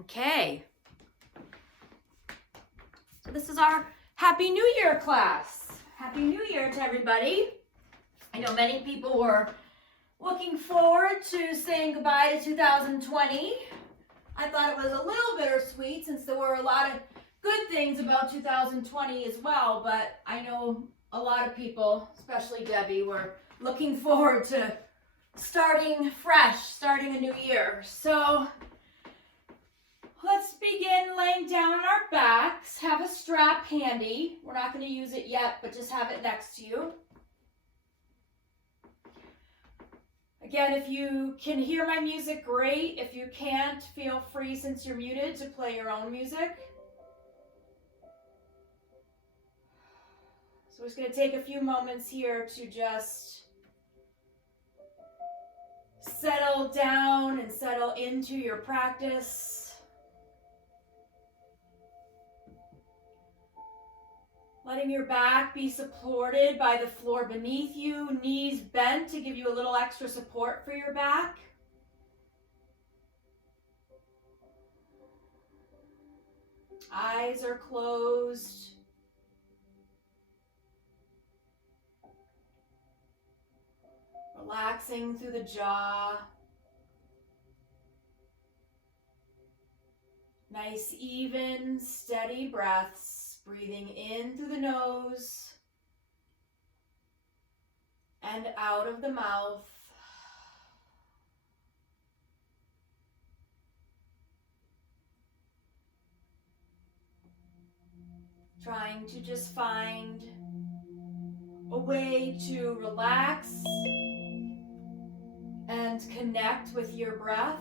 Okay. So this is our Happy New Year class. Happy New Year to everybody. I know many people were looking forward to saying goodbye to 2020. I thought it was a little bittersweet since there were a lot of good things about 2020 as well, but I know a lot of people, especially Debbie, were looking forward to starting fresh, starting a new year. So let's begin laying down on our backs. Have a strap handy. We're not going to use it yet, but just have it next to you. Again, if you can hear my music, great. If you can't, feel free, since you're muted, to play your own music. So we're just going to take a few moments here to just settle down and settle into your practice. Letting your back be supported by the floor beneath you, knees bent to give you a little extra support for your back. Eyes are closed. Relaxing through the jaw. Nice, even, steady breaths. Breathing in through the nose and out of the mouth. Trying to just find a way to relax and connect with your breath.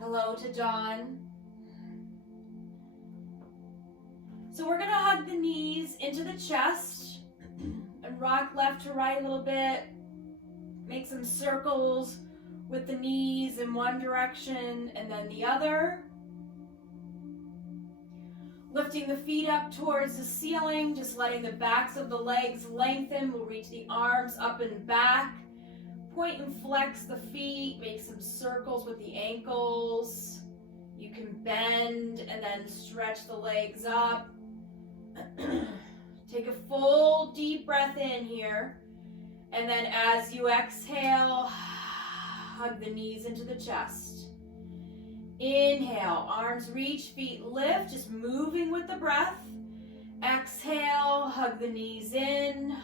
Hello to Dawn. So we're going to hug the knees into the chest and rock left to right a little bit. Make some circles with the knees in one direction and then the other. Lifting the feet up towards the ceiling, just letting the backs of the legs lengthen. We'll reach the arms up and back. Point and flex the feet, make some circles with the ankles. You can bend and then stretch the legs up. Take a full deep breath in here. And then as you exhale, hug the knees into the chest. Inhale, arms reach, feet lift, just moving with the breath. Exhale, hug the knees in.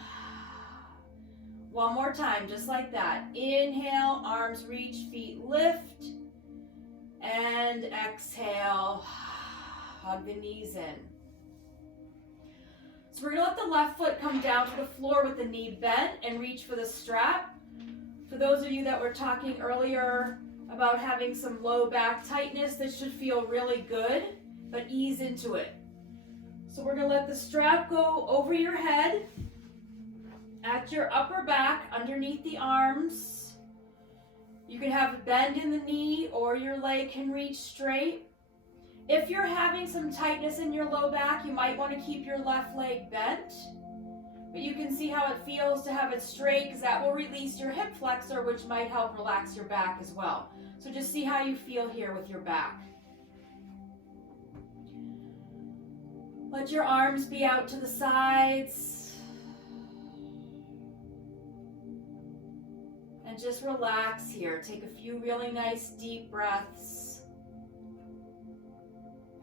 One more time, just like that. Inhale, arms reach, feet lift. And exhale, hug the knees in. So we're going to let the left foot come down to the floor with the knee bent and reach for the strap. For those of you that were talking earlier about having some low back tightness, this should feel really good, but ease into it. So we're going to let the strap go over your head, at your upper back, underneath the arms. You can have a bend in the knee or your leg can reach straight. If you're having some tightness in your low back, you might want to keep your left leg bent. But you can see how it feels to have it straight, because that will release your hip flexor, which might help relax your back as well. So just see how you feel here with your back. Let your arms be out to the sides. And just relax here. Take a few really nice deep breaths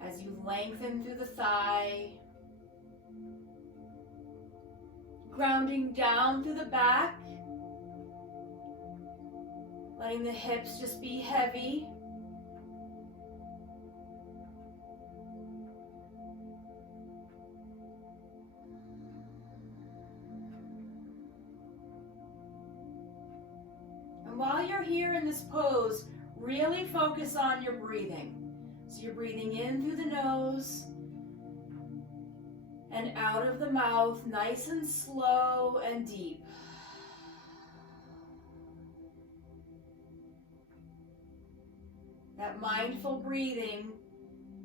as you lengthen through the thigh. Grounding down through the back. Letting the hips just be heavy. While you're here in this pose, really focus on your breathing. So you're breathing in through the nose and out of the mouth, nice and slow and deep. That mindful breathing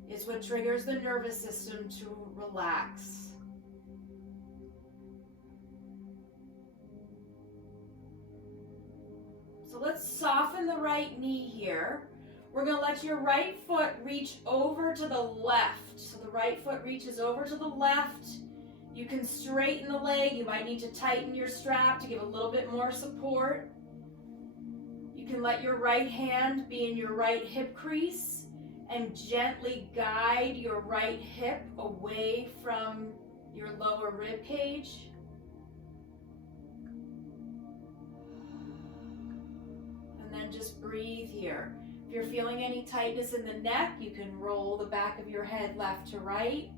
is what triggers the nervous system to relax. So let's soften the right knee here. We're going to let your right foot reach over to the left. So the right foot reaches over to the left. You can straighten the leg. You might need to tighten your strap to give a little bit more support. You can let your right hand be in your right hip crease and gently guide your right hip away from your lower rib cage. And then just breathe here. If you're feeling any tightness in the neck, you can roll the back of your head left to right.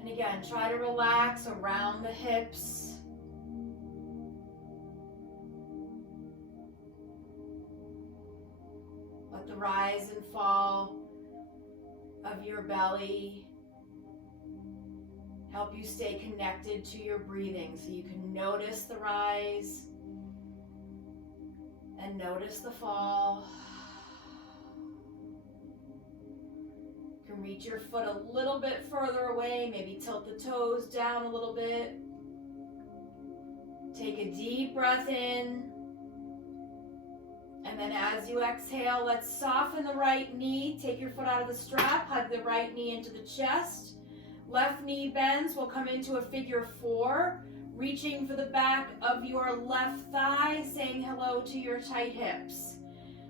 And again, try to relax around the hips. Let the rise and fall of your belly help you stay connected to your breathing, so you can notice the rise and notice the fall. You can reach your foot a little bit further away, maybe tilt the toes down a little bit. Take a deep breath in. And then as you exhale, let's soften the right knee. Take your foot out of the strap, hug the right knee into the chest. Left knee bends, we'll come into a figure 4, reaching for the back of your left thigh, saying hello to your tight hips,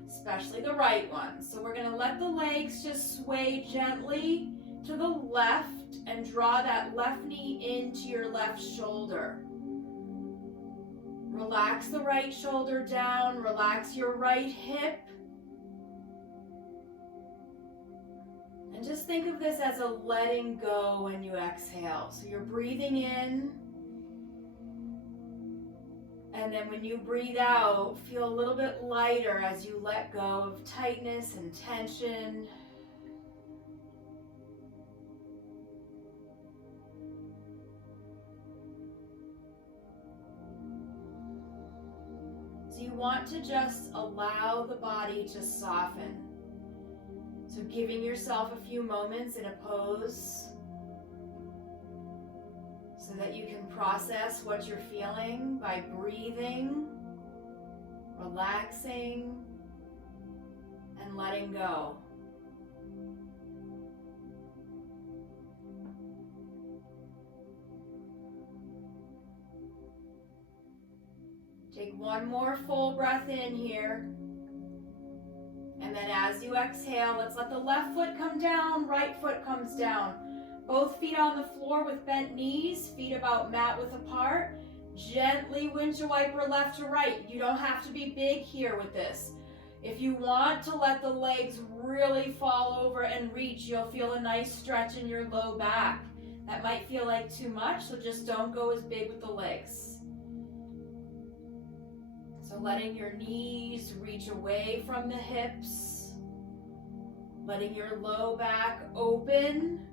especially the right one. So we're going to let the legs just sway gently to the left and draw that left knee into your left shoulder. Relax the right shoulder down, relax your right hip. And just think of this as a letting go when you exhale. So you're breathing in, and then when you breathe out, feel a little bit lighter as you let go of tightness and tension. So you want to just allow the body to soften. So giving yourself a few moments in a pose so that you can process what you're feeling by breathing, relaxing, and letting go. Take one more full breath in here. And then as you exhale, let's let the left foot come down, right foot comes down. Both feet on the floor with bent knees, feet about mat width apart. Gently windshield wiper left to right. You don't have to be big here with this. If you want to let the legs really fall over and reach, you'll feel a nice stretch in your low back. That might feel like too much, so just don't go as big with the legs. So letting your knees reach away from the hips, letting your low back open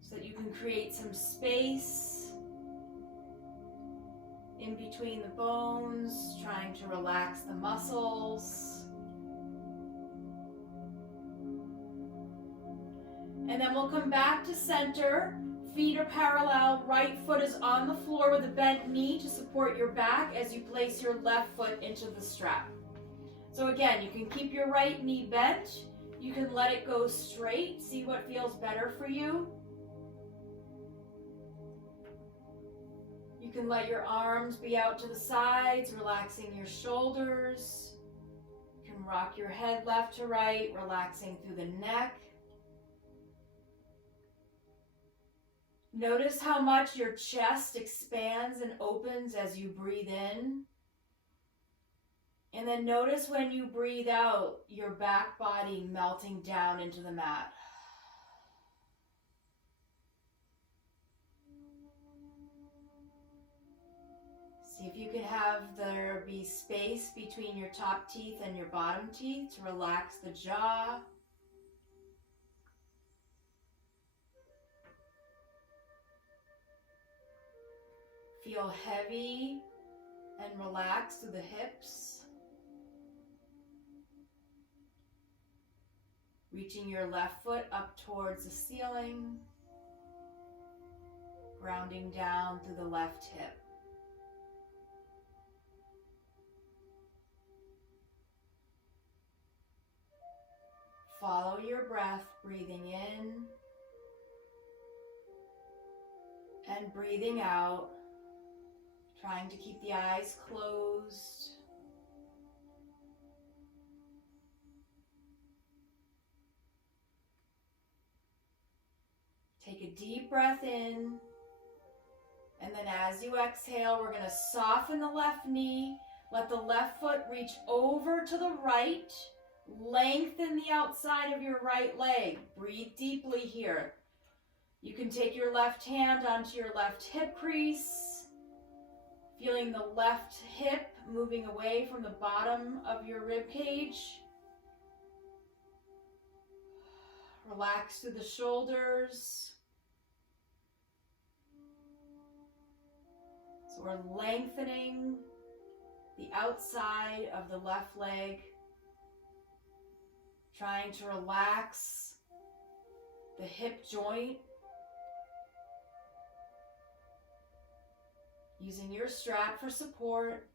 so that you can create some space in between the bones, trying to relax the muscles. And then we'll come back to center. Feet are parallel, right foot is on the floor with a bent knee to support your back as you place your left foot into the strap. So again, you can keep your right knee bent, you can let it go straight, see what feels better for you. You can let your arms be out to the sides, relaxing your shoulders. You can rock your head left to right, relaxing through the neck. Notice how much your chest expands and opens as you breathe in. And then notice when you breathe out, your back body melting down into the mat. See if you can have there be space between your top teeth and your bottom teeth to relax the jaw. Feel heavy and relaxed through the hips. Reaching your left foot up towards the ceiling. grounding down through the left hip. Follow your breath, breathing in and breathing out, trying to keep the eyes closed. Take a deep breath in, and then as you exhale, we're going to soften the left knee, let the left foot reach over to the right, lengthen the outside of your right leg. Breathe deeply here. You can take your left hand onto your left hip crease, feeling the left hip moving away from the bottom of your rib cage. Relax through the shoulders. So we're lengthening the outside of the left leg, trying to relax the hip joint, using your strap for support.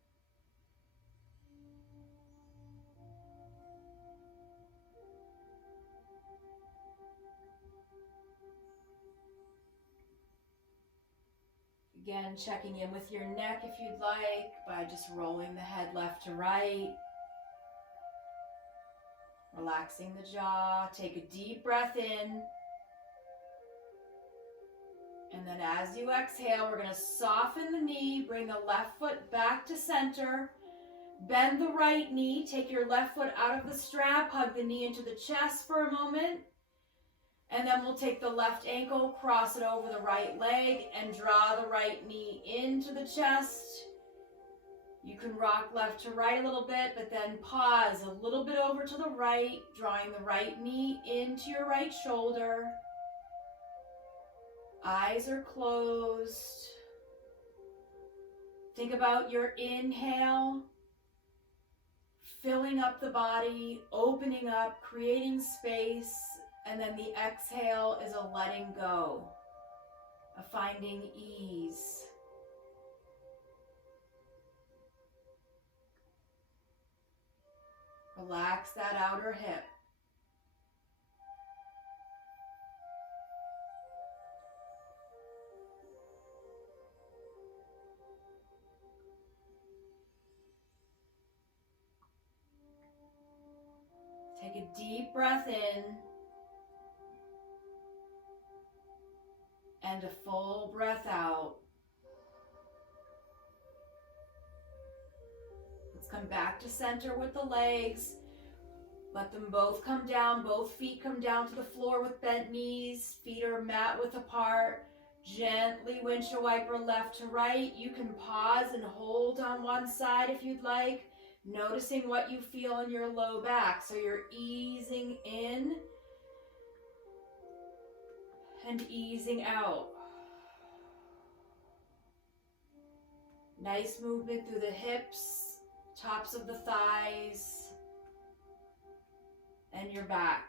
Again, checking in with your neck if you'd like by just rolling the head left to right. Relaxing the jaw. Take a deep breath in. And then as you exhale, we're going to soften the knee, bring the left foot back to center, bend the right knee, take your left foot out of the strap, hug the knee into the chest for a moment, and then we'll take the left ankle, cross it over the right leg, and draw the right knee into the chest. You can rock left to right a little bit, but then pause a little bit over to the right, drawing the right knee into your right shoulder. Eyes are closed. Think about your inhale, filling up the body, opening up, creating space, and then the exhale is a letting go, a finding ease. Relax that outer hip. Take a deep breath in and a full breath out. Let's come back to center with the legs. Let them both come down. Both feet come down to the floor with bent knees. Feet are mat width apart. Gently windshield wiper left to right. You can pause and hold on one side if you'd like, noticing what you feel in your low back. So you're easing in and easing out. Nice movement through the hips, tops of the thighs, and your back.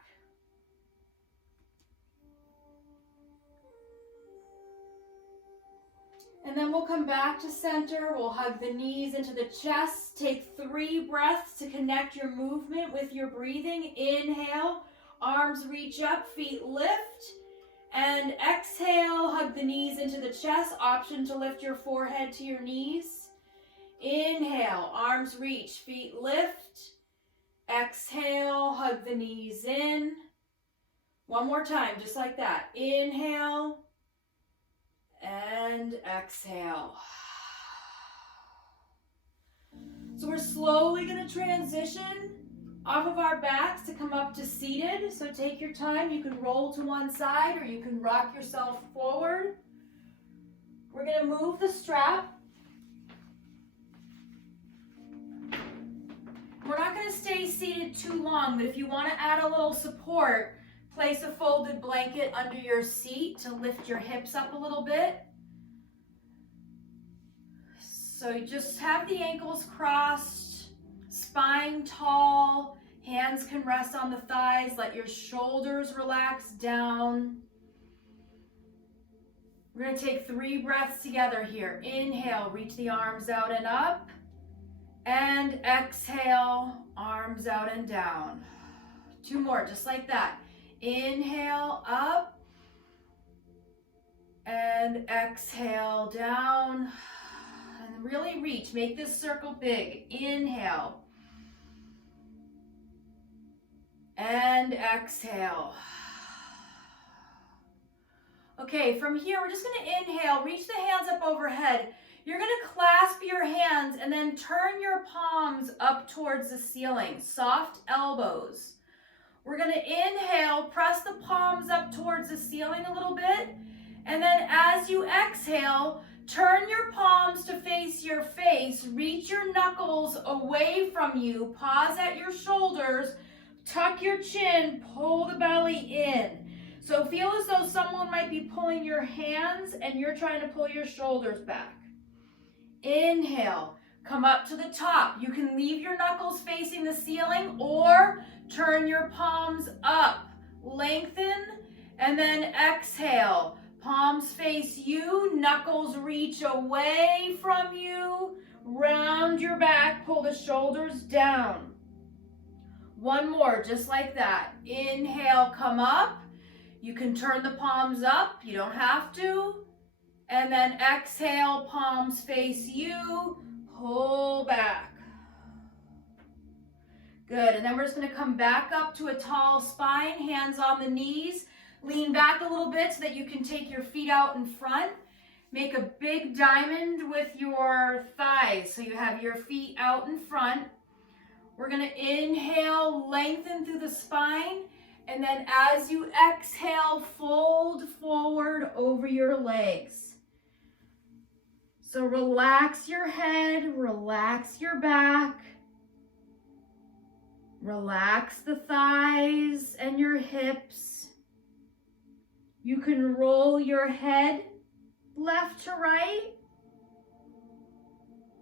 And then we'll come back to center. We'll hug the knees into the chest. Take 3 breaths to connect your movement with your breathing. Inhale, arms reach up, feet lift. And exhale, hug the knees into the chest. Option to lift your forehead to your knees. Inhale, arms reach, feet lift. Exhale, hug the knees in. One more time, just like that. Inhale and exhale. So we're slowly going to transition off of our backs to come up to seated. So take your time. You can roll to one side or you can rock yourself forward. We're going to move the strap. We're not going to stay seated too long, but if you want to add a little support, place a folded blanket under your seat to lift your hips up a little bit. So you just have the ankles crossed, spine tall, hands can rest on the thighs, let your shoulders relax down. We're going to take 3 breaths together here. Inhale, reach the arms out and up. And exhale, arms out and down. 2 more, just like that. Inhale, up. And exhale, down. And really reach, make this circle big. Inhale. And exhale. Okay, from here, we're just going to inhale, reach the hands up overhead. You're going to clasp your hands and then turn your palms up towards the ceiling, soft elbows. We're going to inhale, press the palms up towards the ceiling a little bit. And then as you exhale, turn your palms to face your face, reach your knuckles away from you, pause at your shoulders, tuck your chin, pull the belly in. So feel as though someone might be pulling your hands and you're trying to pull your shoulders back. Inhale, come up to the top. You can leave your knuckles facing the ceiling or turn your palms up. Lengthen and then exhale. Palms face you, knuckles reach away from you. Round your back, pull the shoulders down. 1 more, just like that. Inhale, come up. You can turn the palms up, you don't have to. And then exhale, palms face you, pull back. Good, and then we're just gonna come back up to a tall spine, hands on the knees. Lean back a little bit so that you can take your feet out in front. Make a big diamond with your thighs, so you have your feet out in front. We're gonna inhale, lengthen through the spine. And then as you exhale, fold forward over your legs. So relax your head, relax your back. Relax the thighs and your hips. You can roll your head left to right.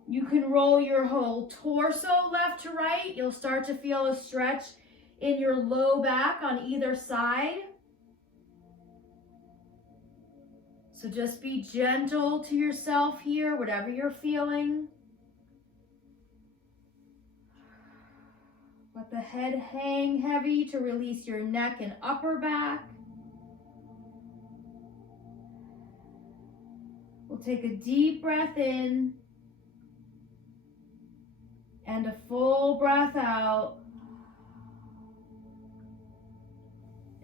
You can roll your whole torso left to right. You'll start to feel a stretch in your low back on either side. So just be gentle to yourself here, whatever you're feeling. Let the head hang heavy to release your neck and upper back. We'll take a deep breath in and a full breath out.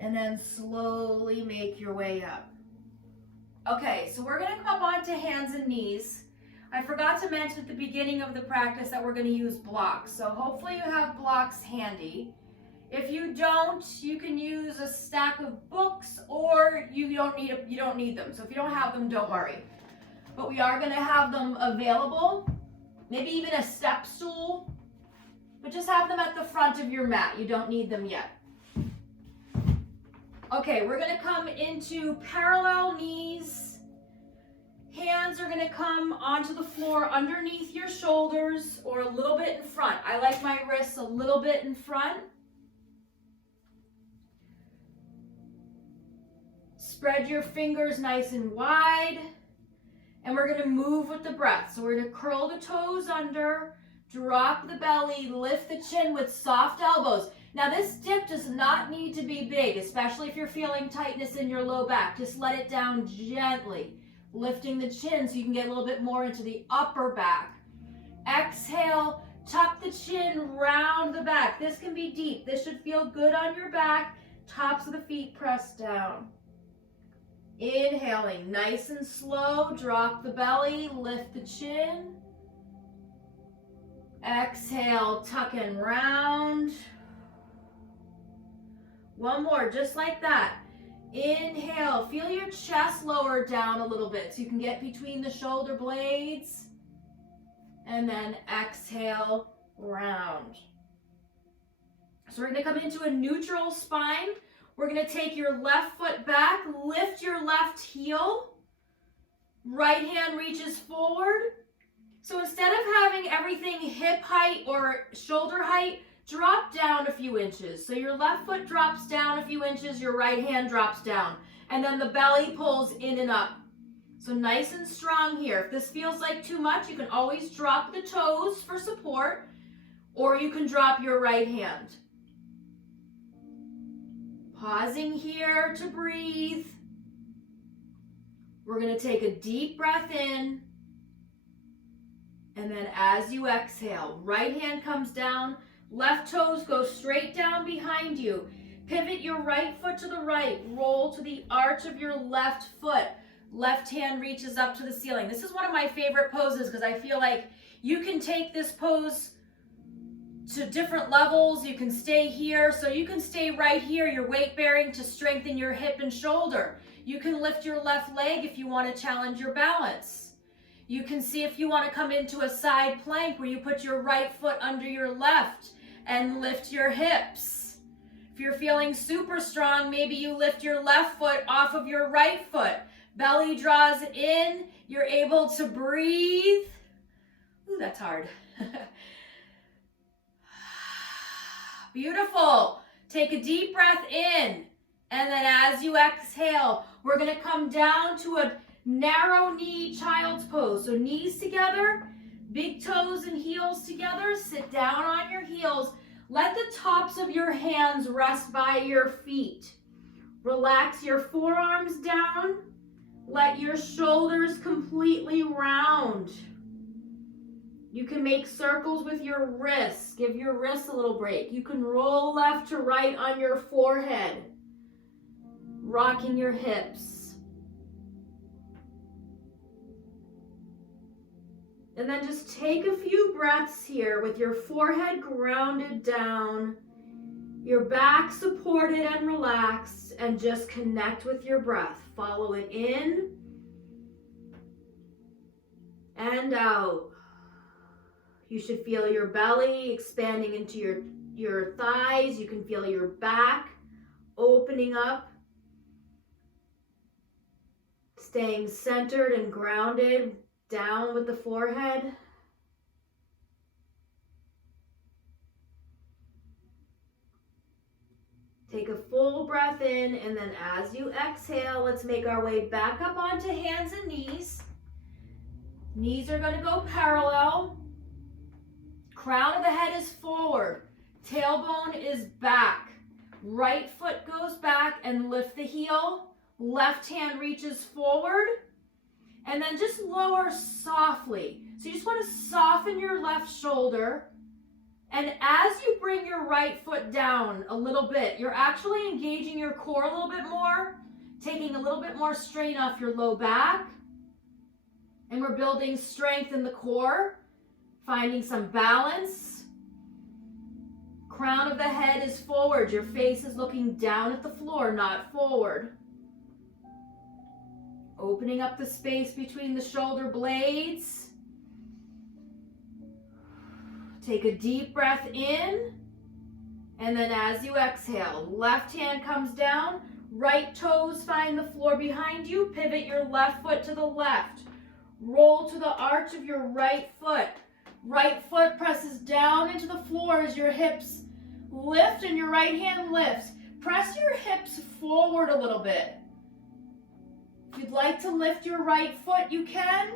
And then slowly make your way up. Okay, so we're gonna come up onto hands and knees. I forgot to mention at the beginning of the practice that we're gonna use blocks. So hopefully you have blocks handy. If you don't, you can use a stack of books or you don't need them. So if you don't have them, don't worry. But we are gonna have them available, maybe even a step stool, but just have them at the front of your mat. You don't need them yet. Okay, we're gonna come into parallel knees. Hands are gonna come onto the floor underneath your shoulders or a little bit in front. I like my wrists a little bit in front. Spread your fingers nice and wide. And we're gonna move with the breath. So we're gonna curl the toes under, drop the belly, lift the chin with soft elbows. Now this dip does not need to be big, especially if you're feeling tightness in your low back. Just let it down gently, lifting the chin so you can get a little bit more into the upper back. Exhale, tuck the chin, round the back. This can be deep. This should feel good on your back. Tops of the feet pressed down. Inhaling, nice and slow, drop the belly, lift the chin. Exhale, tuck and round. 1 more, just like that. Inhale, feel your chest lower down a little bit so you can get between the shoulder blades. And then exhale, round. So we're gonna come into a neutral spine. We're gonna take your left foot back, lift your left heel. Right hand reaches forward. So instead of having everything hip height or shoulder height, drop down a few inches. So your left foot drops down a few inches, your right hand drops down. And then the belly pulls in and up. So nice and strong here. If this feels like too much, you can always drop the toes for support, or you can drop your right hand. Pausing here to breathe. We're going to take a deep breath in, and then as you exhale, right hand comes down, left toes go straight down behind you. Pivot your right foot to the right, roll to the arch of your left foot. Left hand reaches up to the ceiling. This is one of my favorite poses because I feel like you can take this pose to different levels. You can stay here. So you can stay right here, your weight bearing to strengthen your hip and shoulder. You can lift your left leg if you want to challenge your balance. You can see if you want to come into a side plank where you put your right foot under your left and lift your hips. If you're feeling super strong, maybe you lift your left foot off of your right foot. Belly draws in, you're able to breathe. Ooh, that's hard. Beautiful. Take a deep breath in, and then as you exhale, we're gonna come down to a narrow knee child's pose. So knees together, big toes and heels together, sit down on your heels. Let the tops of your hands rest by your feet. Relax your forearms down. Let your shoulders completely round. You can make circles with your wrists. Give your wrists a little break. You can roll left to right on your forehead, rocking your hips. And then just take a few breaths here with your forehead grounded down, your back supported and relaxed, and just connect with your breath. Follow it in and out. You should feel your belly expanding into your thighs. You can feel your back opening up, staying centered and grounded down with the forehead. Take a full breath in, and then as you exhale, let's make our way back up onto hands and knees. Knees are going to go parallel. Crown of the head is forward. Tailbone is back. Right foot goes back and lift the heel. Left hand reaches forward. And then just lower softly. So you just want to soften your left shoulder. And as you bring your right foot down a little bit, you're actually engaging your core a little bit more, taking a little bit more strain off your low back. And we're building strength in the core, finding some balance. Crown of the head is forward. Your face is looking down at the floor, not forward. Opening up the space between the shoulder blades. Take a deep breath in, and then as you exhale, left hand comes down, right toes find the floor behind you, pivot your left foot to the left, roll to the arch of your right foot presses down into the floor as your hips lift and your right hand lifts. Press your hips forward a little bit. If you'd like to lift your right foot, you can.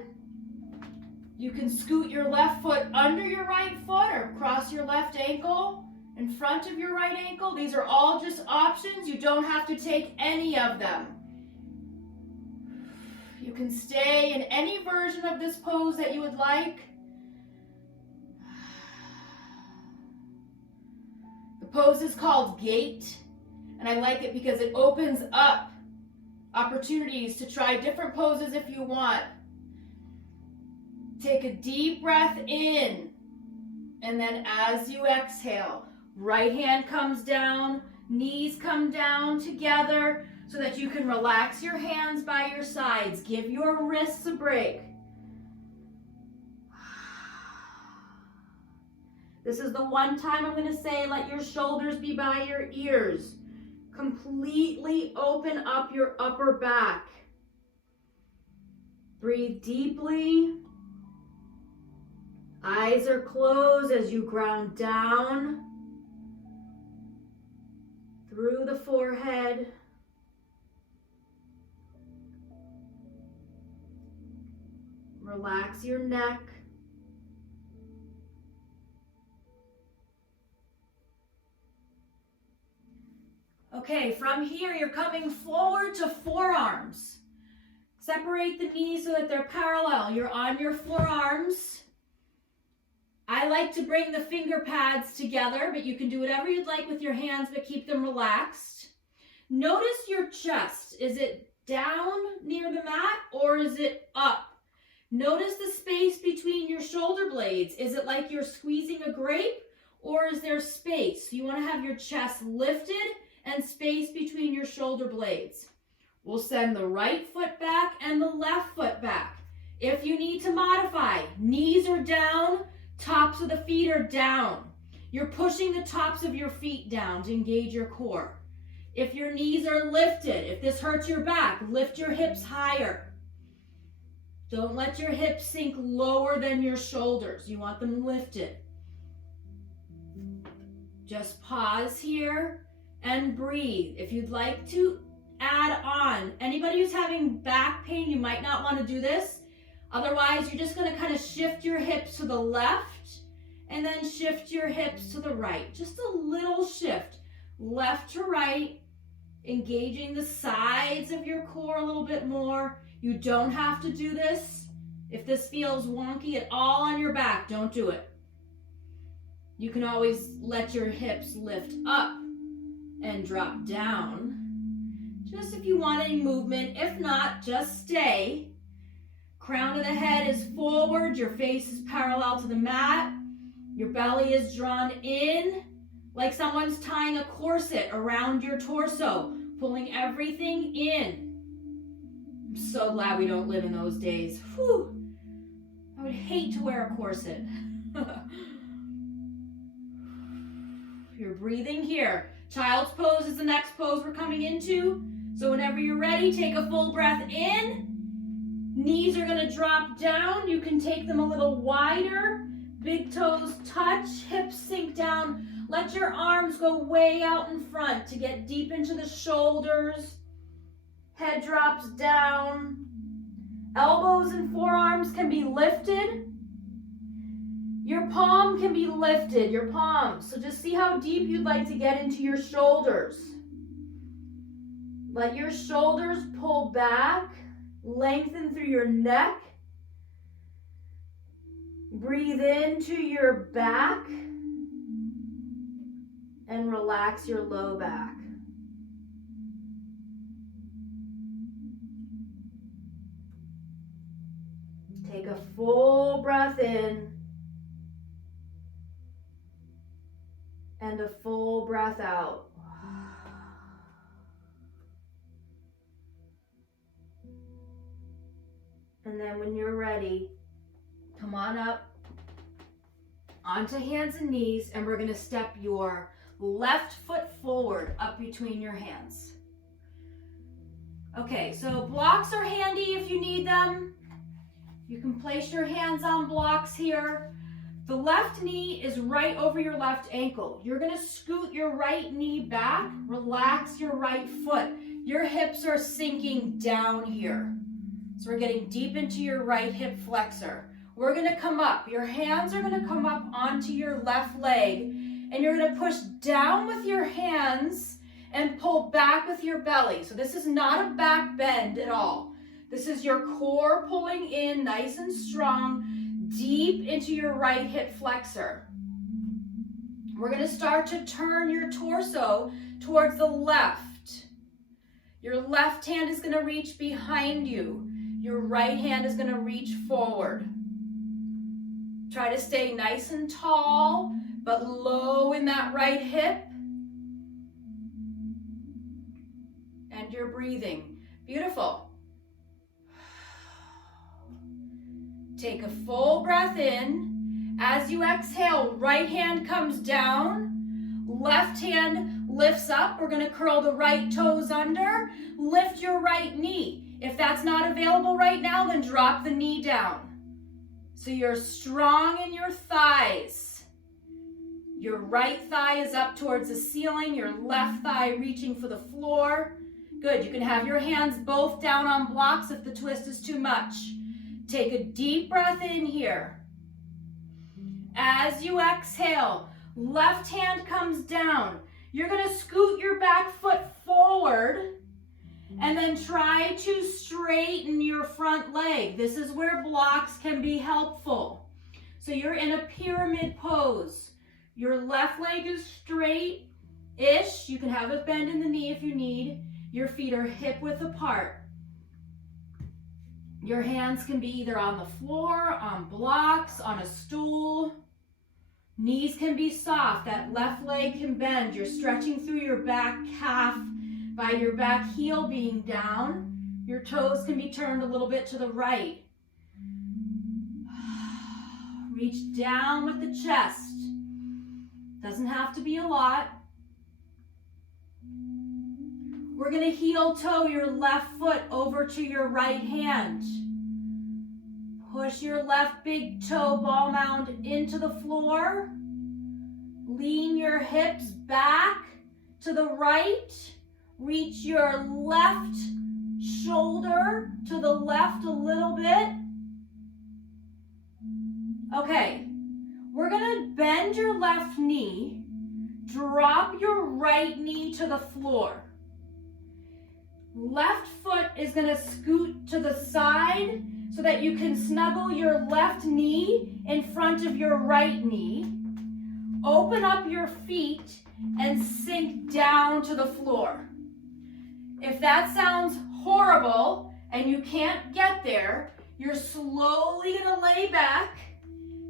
You can scoot your left foot under your right foot or cross your left ankle in front of your right ankle. These are all just options. You don't have to take any of them. You can stay in any version of this pose that you would like. The pose is called Gate, and I like it because it opens up opportunities to try different poses if you want. Take a deep breath in, and then as you exhale, right hand comes down, knees come down together so that you can relax your hands by your sides. Give your wrists a break. This is the one time I'm going to say let your shoulders be by your ears. Completely open up your upper back. Breathe deeply. Eyes are closed as you ground down through the forehead. Relax your neck. Okay, from here you're coming forward to forearms. Separate the knees so that they're parallel. You're on your forearms. I like to bring the finger pads together, but you can do whatever you'd like with your hands, but keep them relaxed. Notice your chest. Is it down near the mat or is it up? Notice the space between your shoulder blades. Is it like you're squeezing a grape or is there space? You want to have your chest lifted and space between your shoulder blades. We'll send the right foot back and the left foot back. If you need to modify, knees are down, tops of the feet are down. You're pushing the tops of your feet down to engage your core. If your knees are lifted, if this hurts your back, lift your hips higher. Don't let your hips sink lower than your shoulders. You want them lifted. Just pause here and breathe. If you'd like to add on, anybody who's having back pain, you might not want to do this. Otherwise, you're just going to kind of shift your hips to the left and then shift your hips to the right. Just a little shift, left to right, engaging the sides of your core a little bit more. You don't have to do this. If this feels wonky at all on your back, don't do it. You can always let your hips lift up and drop down. Just if you want any movement. If not, just stay. Crown of the head is forward. Your face is parallel to the mat. Your belly is drawn in like someone's tying a corset around your torso, pulling everything in. I'm so glad we don't live in those days. Whew. I would hate to wear a corset. You're breathing here. Child's pose is the next pose we're coming into. So whenever you're ready, take a full breath in. Knees are going to drop down. You can take them a little wider. Big toes touch, hips sink down. Let your arms go way out in front to get deep into the shoulders. Head drops down. Elbows and forearms can be lifted. Your palm can be lifted, your palms. So just see how deep you'd like to get into your shoulders. Let your shoulders pull back, lengthen through your neck. Breathe into your back and relax your low back. Take a full breath in and a full breath out. And then when you're ready, come on up onto hands and knees, and we're going to step your left foot forward up between your hands. Okay, so blocks are handy if you need them. You can place your hands on blocks here. The left knee is right over your left ankle. You're going to scoot your right knee back, relax your right foot. Your hips are sinking down here. So we're getting deep into your right hip flexor. We're going to come up. Your hands are going to come up onto your left leg, and you're going to push down with your hands and pull back with your belly. So this is not a back bend at all. This is your core pulling in nice and strong, deep into your right hip flexor. We're going to start to turn your torso towards the left. Your left hand is going to reach behind you. Your right hand is going to reach forward. Try to stay nice and tall, but low in that right hip. And you're breathing. Beautiful. Take a full breath in. As you exhale, right hand comes down. Left hand lifts up. We're going to curl the right toes under. Lift your right knee. If that's not available right now, then drop the knee down. So you're strong in your thighs. Your right thigh is up towards the ceiling. Your left thigh reaching for the floor. Good. You can have your hands both down on blocks if the twist is too much. Take a deep breath in here. As you exhale, left hand comes down. You're going to scoot your back foot forward and then try to straighten your front leg. This is where blocks can be helpful. So you're in a pyramid pose. Your left leg is straight-ish. You can have a bend in the knee if you need. Your feet are hip-width apart. Your hands can be either on the floor, on blocks, on a stool. Knees can be soft. That left leg can bend. You're stretching through your back calf by your back heel being down. Your toes can be turned a little bit to the right. Reach down with the chest. Doesn't have to be a lot. We're going to heel toe your left foot over to your right hand. Push your left big toe ball mound into the floor. Lean your hips back to the right. Reach your left shoulder to the left a little bit. Okay, we're gonna bend your left knee, drop your right knee to the floor. Left foot is gonna scoot to the side so that you can snuggle your left knee in front of your right knee. Open up your feet and sink down to the floor. If that sounds horrible and you can't get there, you're slowly gonna lay back,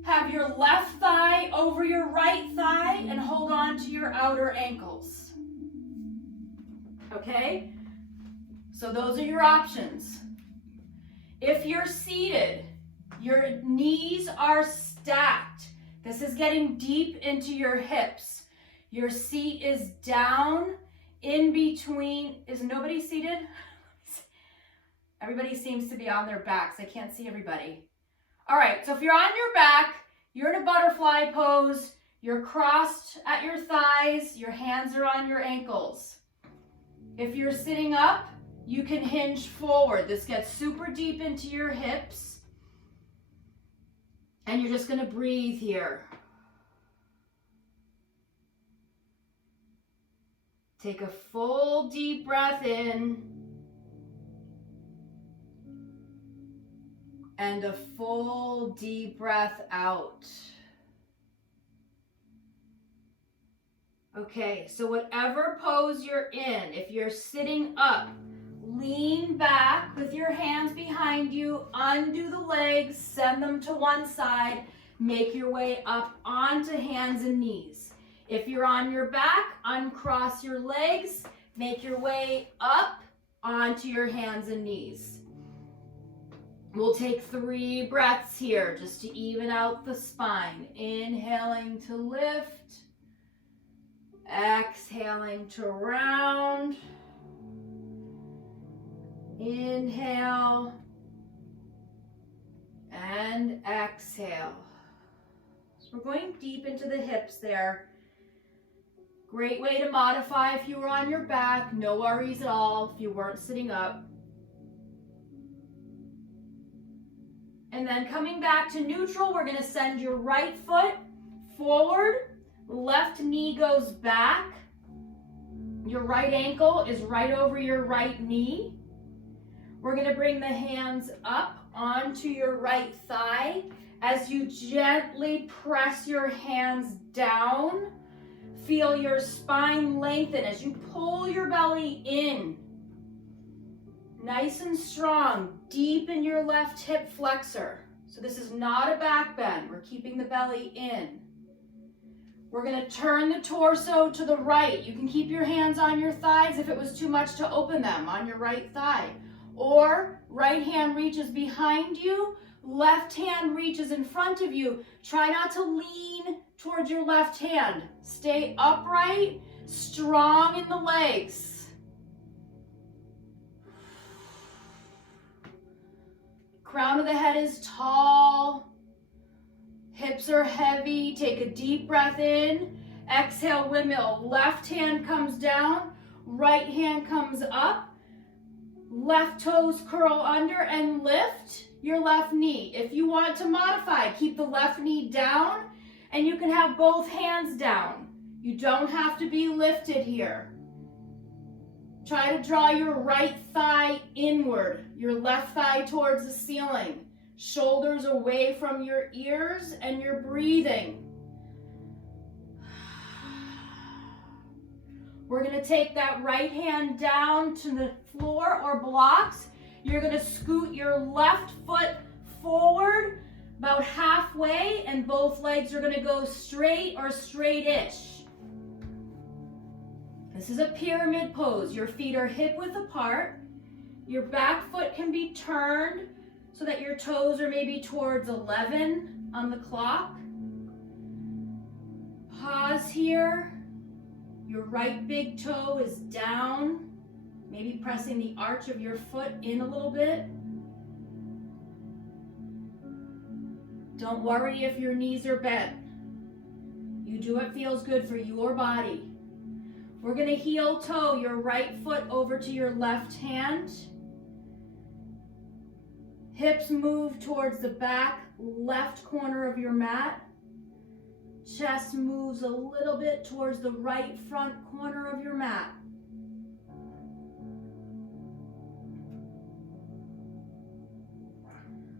have your left thigh over your right thigh, and hold on to your outer ankles. Okay? So those are your options. If you're seated, your knees are stacked. This is getting deep into your hips. Your seat is down in between. Is nobody seated? Everybody seems to be on their backs. I can't see everybody. All right, so if you're on your back, you're in a butterfly pose, you're crossed at your thighs, your hands are on your ankles. If you're sitting up, you can hinge forward. This gets super deep into your hips. And you're just gonna breathe here. Take a full deep breath in. And a full deep breath out. Okay, so whatever pose you're in, if you're sitting up, lean back with your hands behind you, undo the legs, send them to one side, make your way up onto hands and knees. If you're on your back, uncross your legs, make your way up onto your hands and knees. We'll take 3 breaths here just to even out the spine. Inhaling to lift, exhaling to round. Inhale and exhale. So we're going deep into the hips there. Great way to modify if you were on your back. No worries at all if you weren't sitting up. And then coming back to neutral, we're going to send your right foot forward. Left knee goes back. Your right ankle is right over your right knee. We're going to bring the hands up onto your right thigh. As you gently press your hands down, feel your spine lengthen as you pull your belly in. Nice and strong, deep in your left hip flexor. So this is not a back bend. We're keeping the belly in. We're going to turn the torso to the right. You can keep your hands on your thighs if it was too much to open them on your right thigh. Or right hand reaches behind you, left hand reaches in front of you. Try not to lean towards your left hand. Stay upright, strong in the legs. Crown of the head is tall. Hips are heavy. Take a deep breath in. Exhale, windmill. Left hand comes down. Right hand comes up. Left toes curl under and lift your left knee. If you want to modify, keep the left knee down and you can have both hands down. You don't have to be lifted here. Try to draw your right thigh inward, your left thigh towards the ceiling. Shoulders away from your ears and you're breathing. We're going to take that right hand down to the floor or blocks. You're going to scoot your left foot forward about halfway and both legs are going to go straight or straight-ish. This is a pyramid pose. Your feet are hip width apart. Your back foot can be turned so that your toes are maybe towards 11 on the clock. Pause here. Your right big toe is down, maybe pressing the arch of your foot in a little bit. Don't worry if your knees are bent. You do what feels good for your body. We're going to heel toe your right foot over to your left hand. Hips move towards the back left corner of your mat. Chest moves a little bit towards the right front corner of your mat.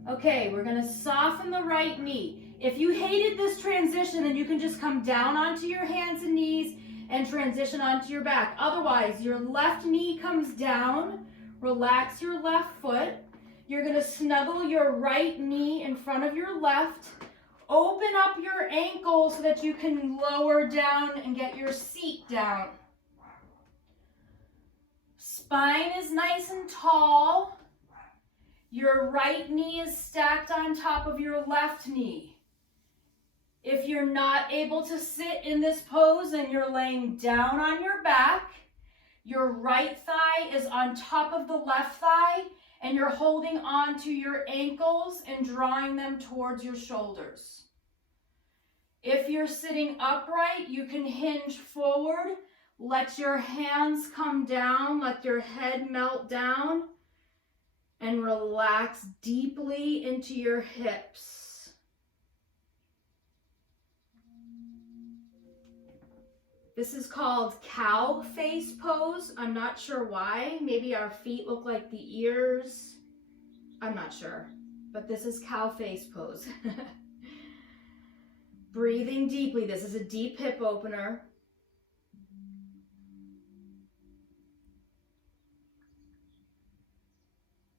Okay, we're going to soften the right knee. If you hated this transition, then you can just come down onto your hands and knees and transition onto your back. Otherwise, your left knee comes down. Relax your left foot. You're going to snuggle your right knee in front of your left. Open up your ankle so that you can lower down and get your seat down. Spine is nice and tall. Your right knee is stacked on top of your left knee. If you're not able to sit in this pose and you're laying down on your back, your right thigh is on top of the left thigh and you're holding on to your ankles and drawing them towards your shoulders. If you're sitting upright, you can hinge forward. Let your hands come down. Let your head melt down. And relax deeply into your hips. This is called cow face pose. I'm not sure why. Maybe our feet look like the ears. I'm not sure. But this is cow face pose. Breathing deeply. This is a deep hip opener.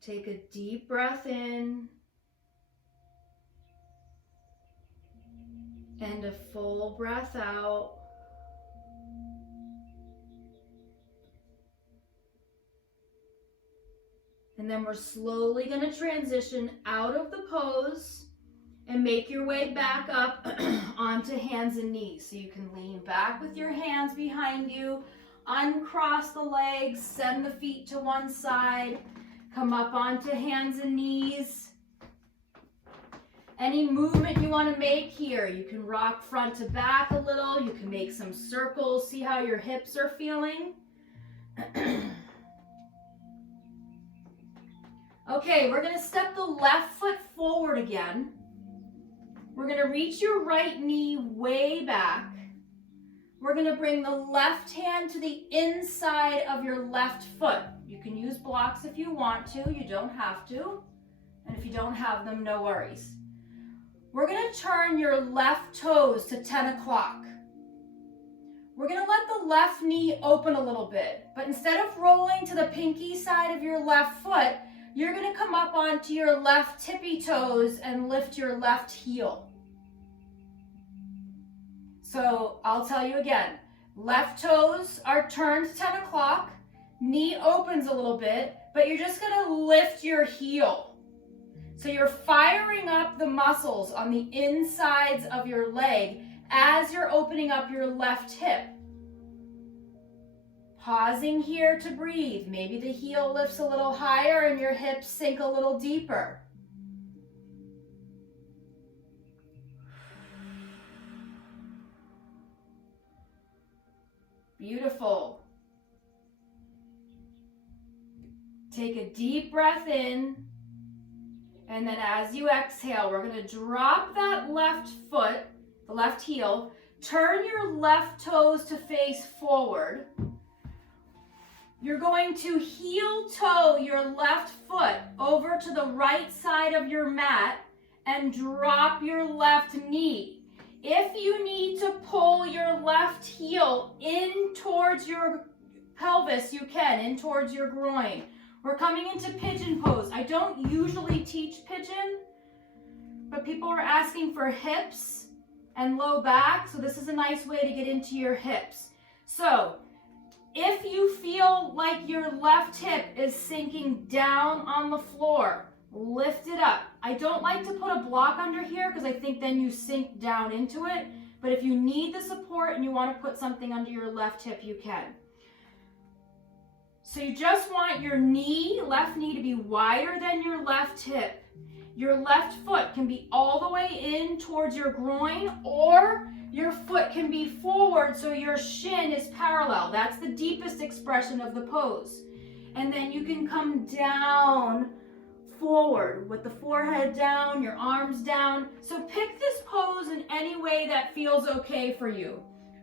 Take a deep breath in and a full breath out. And then we're slowly going to transition out of the pose and make your way back up onto hands and knees. So you can lean back with your hands behind you, uncross the legs, send the feet to one side, come up onto hands and knees. Any movement you want to make here, you can rock front to back a little, you can make some circles, see how your hips are feeling. Okay, we're going to step the left foot forward again. We're going to reach your right knee way back. We're going to bring the left hand to the inside of your left foot. You can use blocks if you want to. You don't have to. And if you don't have them, no worries. We're going to turn your left toes to 10 o'clock. We're going to let the left knee open a little bit. But instead of rolling to the pinky side of your left foot, you're going to come up onto your left tippy toes and lift your left heel. So I'll tell you again, left toes are turned to 10 o'clock, knee opens a little bit, but you're just going to lift your heel. So you're firing up the muscles on the insides of your leg as you're opening up your left hip. Pausing here to breathe. Maybe the heel lifts a little higher and your hips sink a little deeper. Beautiful. Take a deep breath in, and then as you exhale, we're going to drop that left foot, the left heel, turn your left toes to face forward. You're going to heel toe your left foot over to the right side of your mat and drop your left knee. If you need to pull your left heel in towards your pelvis, you can, in towards your groin. We're coming into pigeon pose. I don't usually teach pigeon, but people are asking for hips and low back, so this is a nice way to get into your hips. So if you feel like your left hip is sinking down on the floor, lift it up. I don't like to put a block under here because I think then you sink down into it, but if you need the support and you want to put something under your left hip, you can. So you just want your knee, left knee, to be wider than your left hip. Your left foot can be all the way in towards your groin, or your foot can be forward so your shin is parallel. That's the deepest expression of the pose. And then you can come down forward with the forehead down, your arms down. So pick this pose in any way that feels okay for you.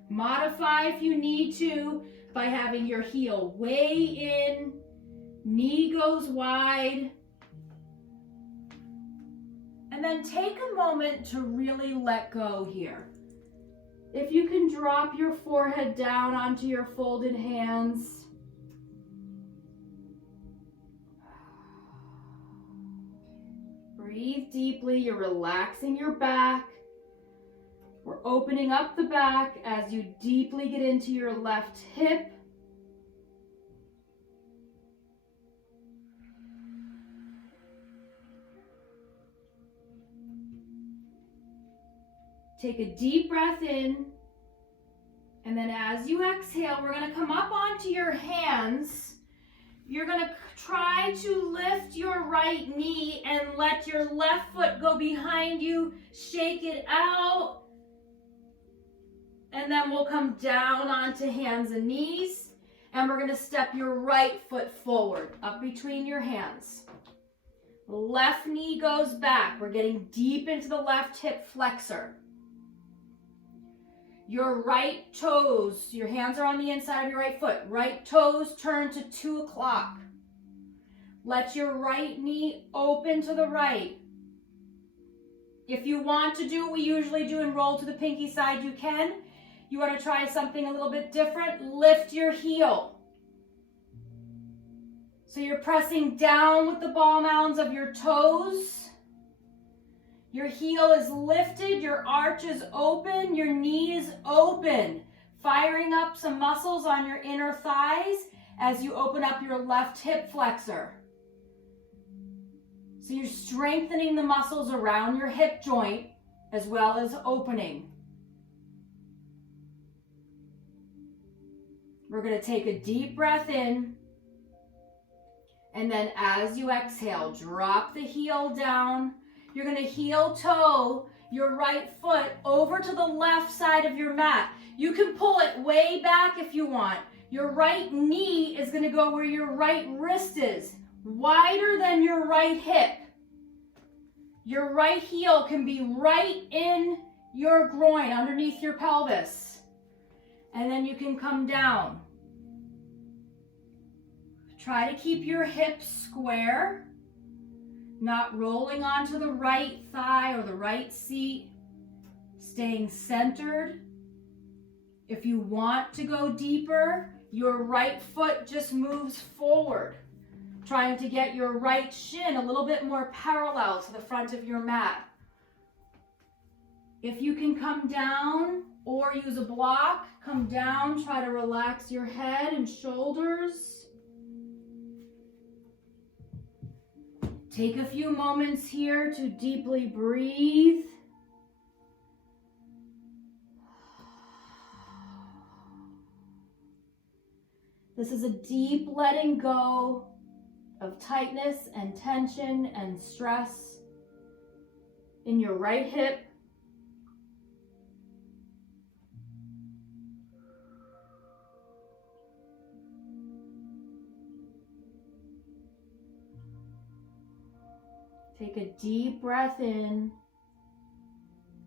Modify if you need to by having your heel way in, knee goes wide. And then take a moment to really let go here. If you can drop your forehead down onto your folded hands. Breathe deeply, you're relaxing your back. We're opening up the back as you deeply get into your left hip. Take a deep breath in, and then as you exhale, we're going to come up onto your hands. You're going to try to lift your right knee and let your left foot go behind you. Shake it out. And then we'll come down onto hands and knees, and we're going to step your right foot forward, up between your hands. Left knee goes back. We're getting deep into the left hip flexor. Your right toes, your hands are on the inside of your right foot. Right toes turn to 2 o'clock. Let your right knee open to the right. If you want to do what we usually do and roll to the pinky side, you can. You want to try something a little bit different, lift your heel. So you're pressing down with the ball mounds of your toes. Your heel is lifted, your arch is open, your knee is open. Firing up some muscles on your inner thighs as you open up your left hip flexor. So you're strengthening the muscles around your hip joint as well as opening. We're going to take a deep breath in, and then as you exhale, drop the heel down. You're going to heel toe your right foot over to the left side of your mat. You can pull it way back if you want. Your right knee is going to go where your right wrist is, wider than your right hip. Your right heel can be right in your groin, underneath your pelvis. And then you can come down. Try to keep your hips square, not rolling onto the right thigh or the right seat, staying centered. If you want to go deeper, your right foot just moves forward, trying to get your right shin a little bit more parallel to the front of your mat. If you can come down or use a block, come down, try to relax your head and shoulders. Take a few moments here to deeply breathe. This is a deep letting go of tightness and tension and stress in your right hip. Take a deep breath in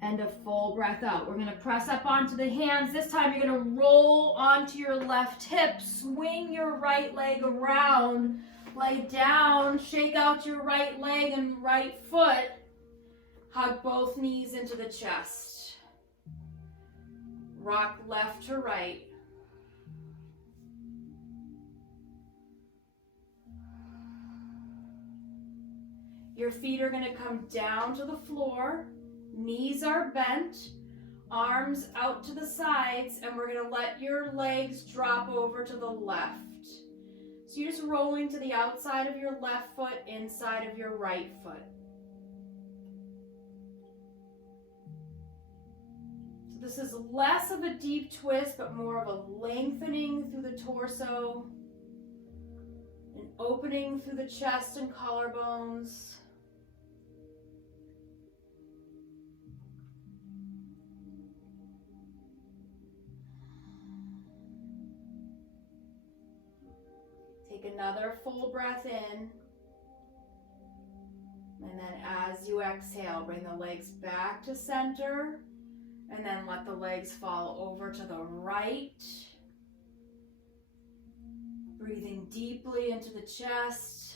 and a full breath out. We're going to press up onto the hands. This time you're going to roll onto your left hip, swing your right leg around, lay down, shake out your right leg and right foot. Hug both knees into the chest. Rock left to right. Your feet are going to come down to the floor. Knees are bent. Arms out to the sides. And we're going to let your legs drop over to the left. So you're just rolling to the outside of your left foot, inside of your right foot. So this is less of a deep twist, but more of a lengthening through the torso. And opening through the chest and collarbones. Take another full breath in. And then as you exhale, bring the legs back to center. And then let the legs fall over to the right. Breathing deeply into the chest.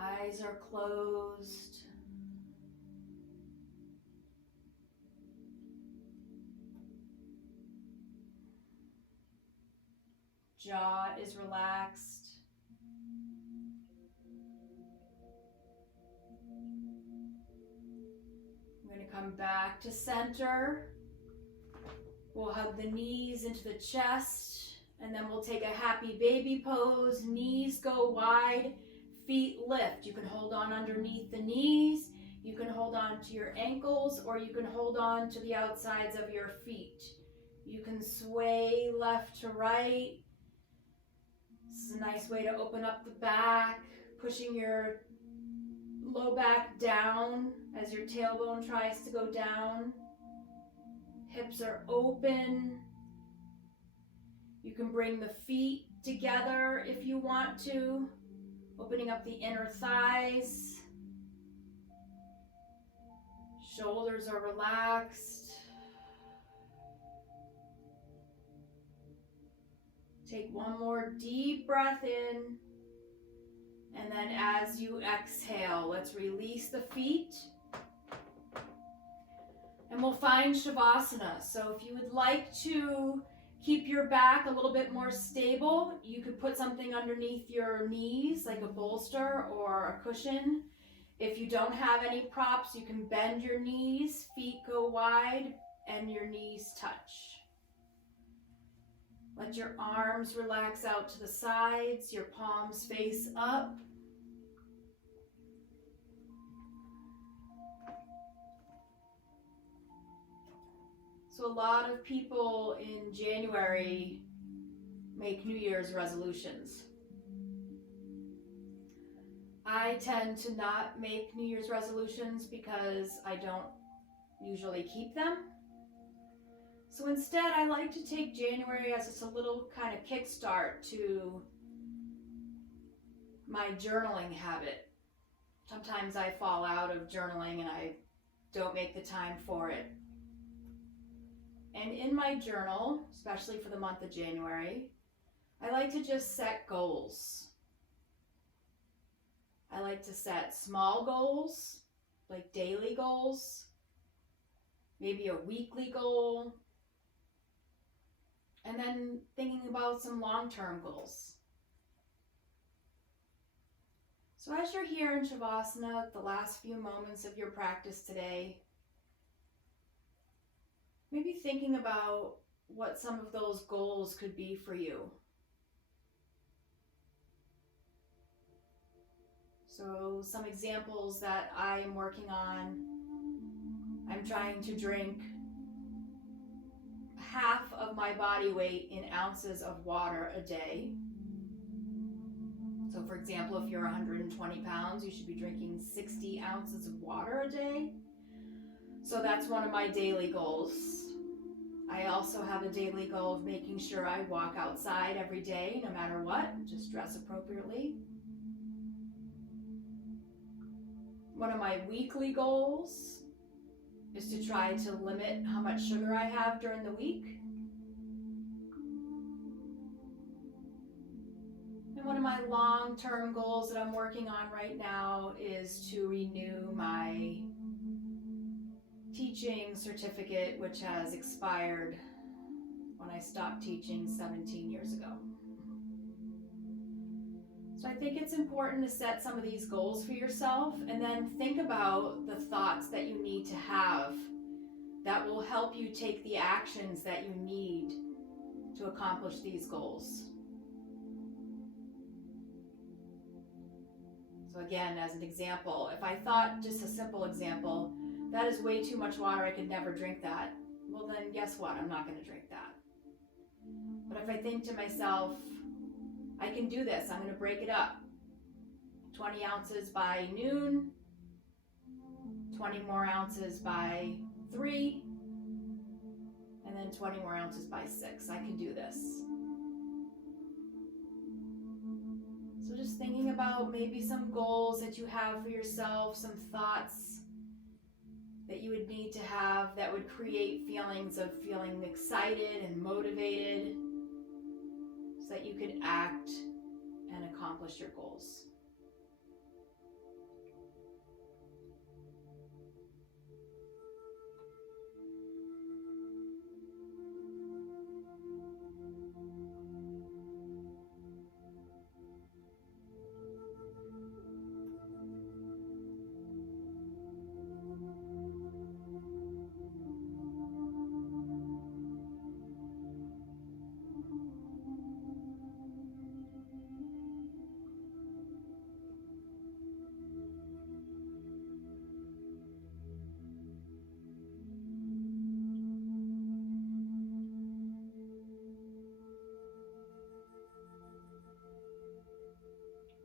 Eyes are closed. Jaw is relaxed. I'm going to come back to center. We'll hug the knees into the chest, and then we'll take a happy baby pose. Knees go wide, feet lift. You can hold on underneath the knees, you can hold on to your ankles, or you can hold on to the outsides of your feet. You can sway left to right. This is a nice way to open up the back, pushing your low back down as your tailbone tries to go down. Hips are open. You can bring the feet together if you want to, opening up the inner thighs. Shoulders are relaxed. Take one more deep breath in. And then as you exhale, let's release the feet. And we'll find Shavasana. So if you would like to keep your back a little bit more stable, you could put something underneath your knees, like a bolster or a cushion. If you don't have any props, you can bend your knees, feet go wide, and your knees touch. Let your arms relax out to the sides, your palms face up. So a lot of people in January make New Year's resolutions. I tend to not make New Year's resolutions because I don't usually keep them. So instead, I like to take January as just a little kind of kickstart to my journaling habit. Sometimes I fall out of journaling and I don't make the time for it. And in my journal, especially for the month of January, I like to just set goals. I like to set small goals, like daily goals, maybe a weekly goal, and then thinking about some long-term goals. So as you're here in Shavasana, the last few moments of your practice today, maybe thinking about what some of those goals could be for you. So some examples that I am working on, I'm trying to drink half of my body weight in ounces of water a day. So for example, if you're 120 pounds, you should be drinking 60 ounces of water a day. So that's one of my daily goals. I also have a daily goal of making sure I walk outside every day, no matter what, just dress appropriately. One of my weekly goals is to try to limit how much sugar I have during the week. And one of my long-term goals that I'm working on right now is to renew my teaching certificate, which has expired when I stopped teaching 17 years ago. So I think it's important to set some of these goals for yourself and then think about the thoughts that you need to have that will help you take the actions that you need to accomplish these goals. So again, as an example, if I thought, just a simple example, that is way too much water, I could never drink that. Well then guess what, I'm not going to drink that. But if I think to myself, I can do this, I'm going to break it up. 20 ounces by noon, 20 more ounces by 3, and then 20 more ounces by 6. I can do this. So just thinking about maybe some goals that you have for yourself, some thoughts that you would need to have that would create feelings of feeling excited and motivated so that you could act and accomplish your goals.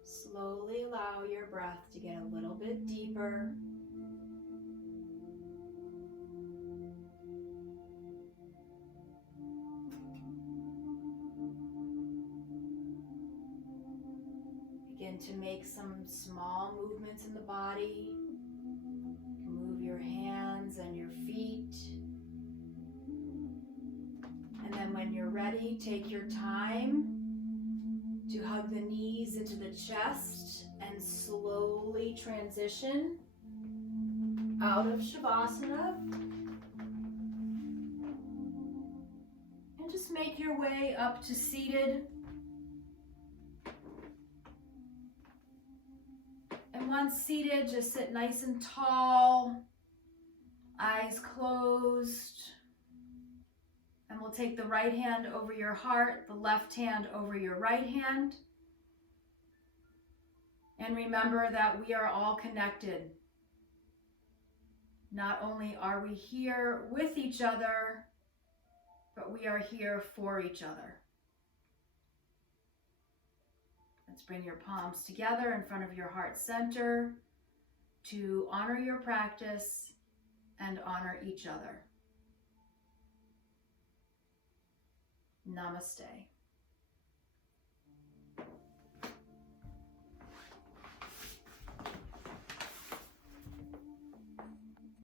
Slowly allow your breath to get a little bit deeper. Begin to make some small movements in the body. Move your hands and your feet. And then when you're ready, take your time to hug the knees into the chest and slowly transition out of Shavasana. And just make your way up to seated. And once seated, just sit nice and tall, eyes closed. And we'll take the right hand over your heart, the left hand over your right hand. And remember that we are all connected. Not only are we here with each other, but we are here for each other. Let's bring your palms together in front of your heart center to honor your practice and honor each other. Namaste.